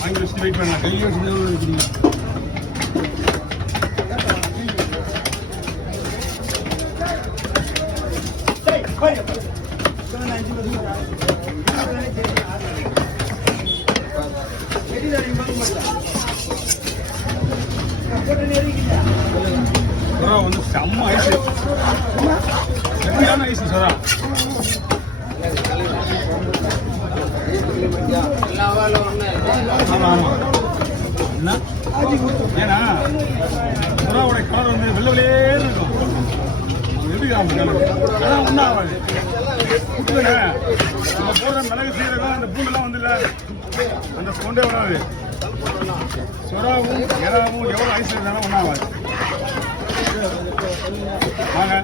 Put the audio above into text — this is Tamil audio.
வாங்கி வச்சுட்டு வெயிட் பண்ணலாம். கையில் வச்சுட்டு வைக்கிறீங்க. வந்து செம்ம ஐஸ், எப்படியான ஐஸ் சார்? ஆமா ஆமா. என்ன ஏன்னா புறாவோட கலர் வந்து வெள்ளை வெள்ளையே இருக்கும். எப்படி அதான் ஒன்றும் ஆகாது. புட்டுங்க நம்ம போடுற மிளகு சீரகம் அந்த பூண்டெல்லாம் வந்து இல்லை, அந்த கொண்டே வராது. சொராவும் எறாவும் எவ்வளோ ஐஸ் இருந்தாலும் ஒன்றும் ஆகாது. வாங்க.